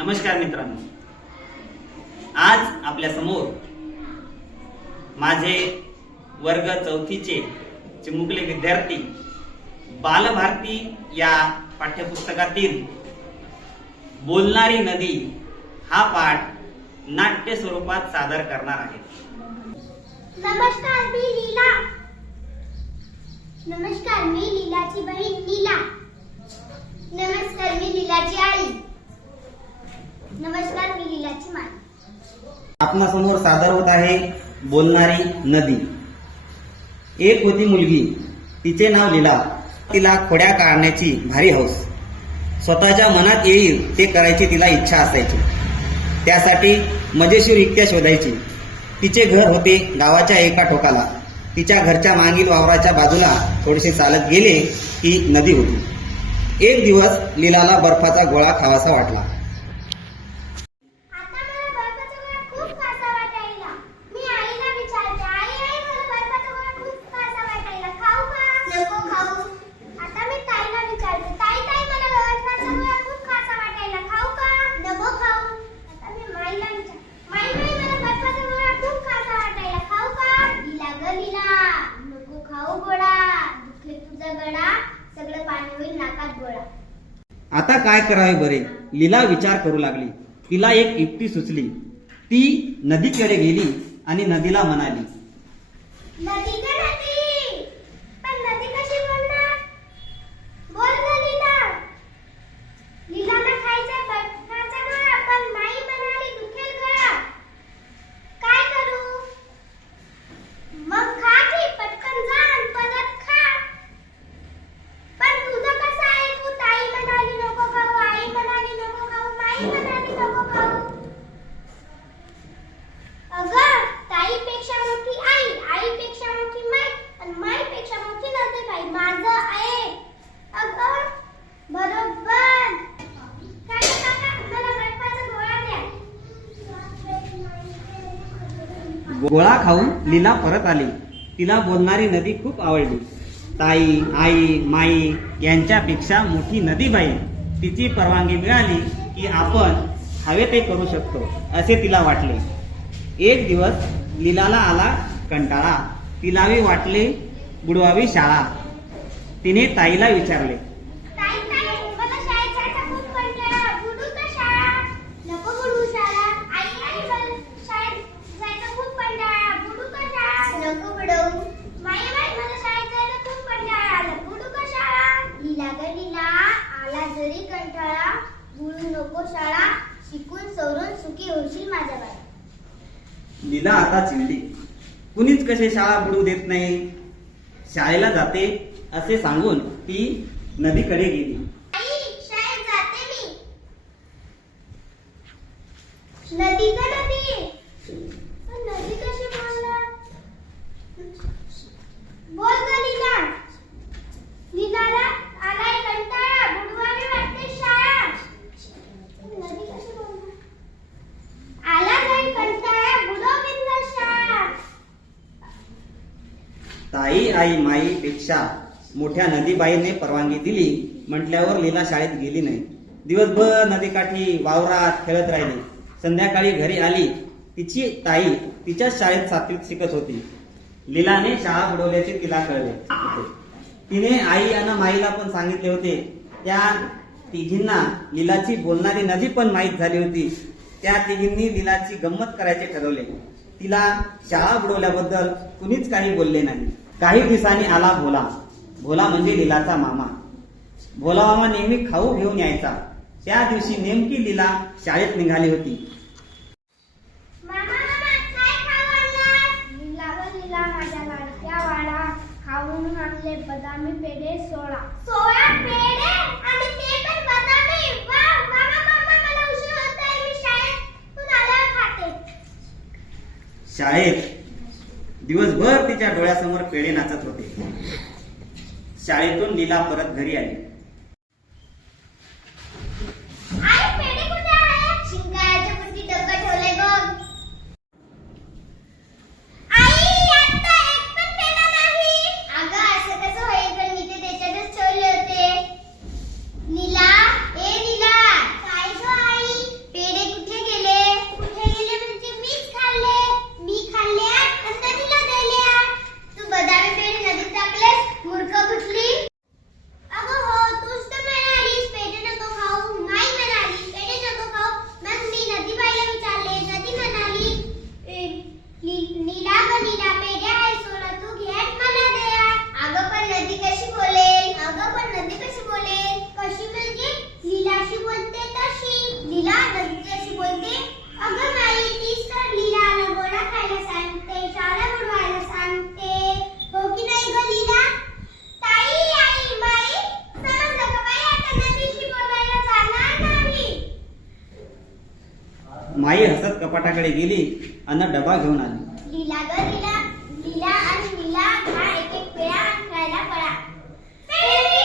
नमस्कार मित्रांनो. आज आपल्यासमोर माझे वर्ग चौथीचे चिमुकले विद्यार्थी बालभारती या पाठ्यपुस्तकातील बोलणारी नदी हा पाठ नाट्य स्वरूपात सादर करणार आहे नमस्कार मी लीला नमस्कार मी लीलाची बहीण लीला नमस्कार मी लीलाची आई नमस्कार मी लीलाची माय आत्मासमोर सादर होत आहे बोलणारी नदी. एक होती मुलगी. तिचे नाव लीला. तिला खोड्या काढण्याची भारी हौस. स्वतःच्या मनात येईल ते करायची तिला इच्छा असायची. त्यासाठी मजेशीर युक्त्या शोधायची. तिचे घर होते गावाच्या एका टोकाला. तिच्या घरच्या मागील वावराच्या बाजूला थोडेसे चालत गेले की नदी होती. एक दिवस लीलाला बर्फाचा गोळा खावासा वाटला आता मला बर्फाचा गोळा खूप खासा वाटायला मी आईला विचारते आई आई मला बर्फाचा गोळा खूप खासा वाटायला खाऊ का नको खाऊ आता मी ताईला विचारते ताई ताई मला बर्फाचा गोळा खूप खासा वाटायला खाऊ का नको खाऊ आता मी माईला विचार माई माई मला बर्फाचा गोळा खूप खासा वाटायला खाऊ का लीला ग लीला नको खाऊ गोळा दुखले तुझा गळा सगळं पाणी होईल नाकात गोळा आता काय करावे बरे? लीला विचार करू लागली. तिला एक युक्ती सुचली. ती नदीकडे गेली आणि नदीला म्हणाली नदी का नदी पण नदी कशी बोलणार बोल ना लीला लीलाला खायचा बर्फाचा गोळा पण माई म्हणाली दुखेल गळा काय करू मग खा की पटकन जा आणि परत खा पण तुझं कसं ऐकू ताई म्हणाली नको खाऊ आई म्हणाली नको खाऊ माई म्हणाली नको खाऊ अगं ताईपेक्षा मोठी आई आईपेक्षा मोठी माय आणि माईपेक्षा मोठी नव्हती बाई माझं आहे अगं बरोबर काका काका मला बर्फाचा गोळा द्या गोळा खाऊन लीला परत आली. तिला बोलणारी नदी खूप आवडली. ताई आई माई यांच्यापेक्षा मोठी नदी बाई. तिची परवानगी मिळाली की आपण हवे ते करू शकतो असे तिला वाटले. एक दिवस लीलाला आला कंटाळा. तिलावी वाटले बुडवावी शाळा. तिने ताईला विचारले ताई ताई मला शाळेत जायचा खूप कंटाळा बुडू का शाळा नको बुडू शाळा आई आई मला शाळेत जायचा खूप कंटाळा बुडू का शाळा नको बुडवू माई माई मला शाळेत जायचा खूप कंटाळा आला बुडू का शाळा लीला ग लीला आला जरी कंटाळा बुडू नको शाळा शिकून सवरून सुखी होशील माझ्या बाई लीला आता चिडली. कुणीच कसे शाळा बुडू देत नाही? शाळेला जाते असे सांगून ती नदीकडे गेली आई शाळेत जाते मी नदी का नदी पण नदी कशी बोलणार बोल ग लीला लीलाला आलाय कंटाळा बुडवावी वाटते शाळा नदी कशी बोलणार आला नाही कंटाळा बुडव बिंदास शाळा आई आई माई पेक्षा मोठ्या नदीबाईने परवानगी दिली म्हटल्यावर लीला शाळेत गेली नाही. दिवसभर नदीकाठी वावरात खेळत राहिली. संध्याकाळी घरी आली. तिची ताई तिच्याच शाळेत सातवीत शिकत होती. लीलाने शाळा बुडवल्याचे तिला कळले. तिने आई आणि माईला पण सांगितले होते. त्या तिघींना लीलाची बोलणारी नदी पण माहीत झाली होती. त्या तिघींनी लीलाची गंमत करायचे ठरवले. तिला शाळा बुडवल्याबद्दल कुणीच काही बोलले नाही. काही दिवसांनी आला भोला. भोला म्हणजे लीलाचा मामा. भोला मामा नेहमी खाऊ घेऊन यायचा. त्या दिवशी नेमकी लीला शाळेत निघाली होती. मामा मामा काय खाऊ आणलास लीला ग लीला माझ्या लाडक्या वाडा खाऊन आणले बदामी पेढे सोळा. सोळा पेढे? आणि ते पण बदामी? वा मामा मामा मला उशीर होत आहे मी शाळेतून आल्यावर खाते. शाळेत? दिवसभर तिच्या डोळ्यासमोर पेढे नाचत होते. शाळेतून लीला परत घरी आली. कपाटाकडे गेली आणि डबा घेऊन आली. आणि एक एक खायला पळा.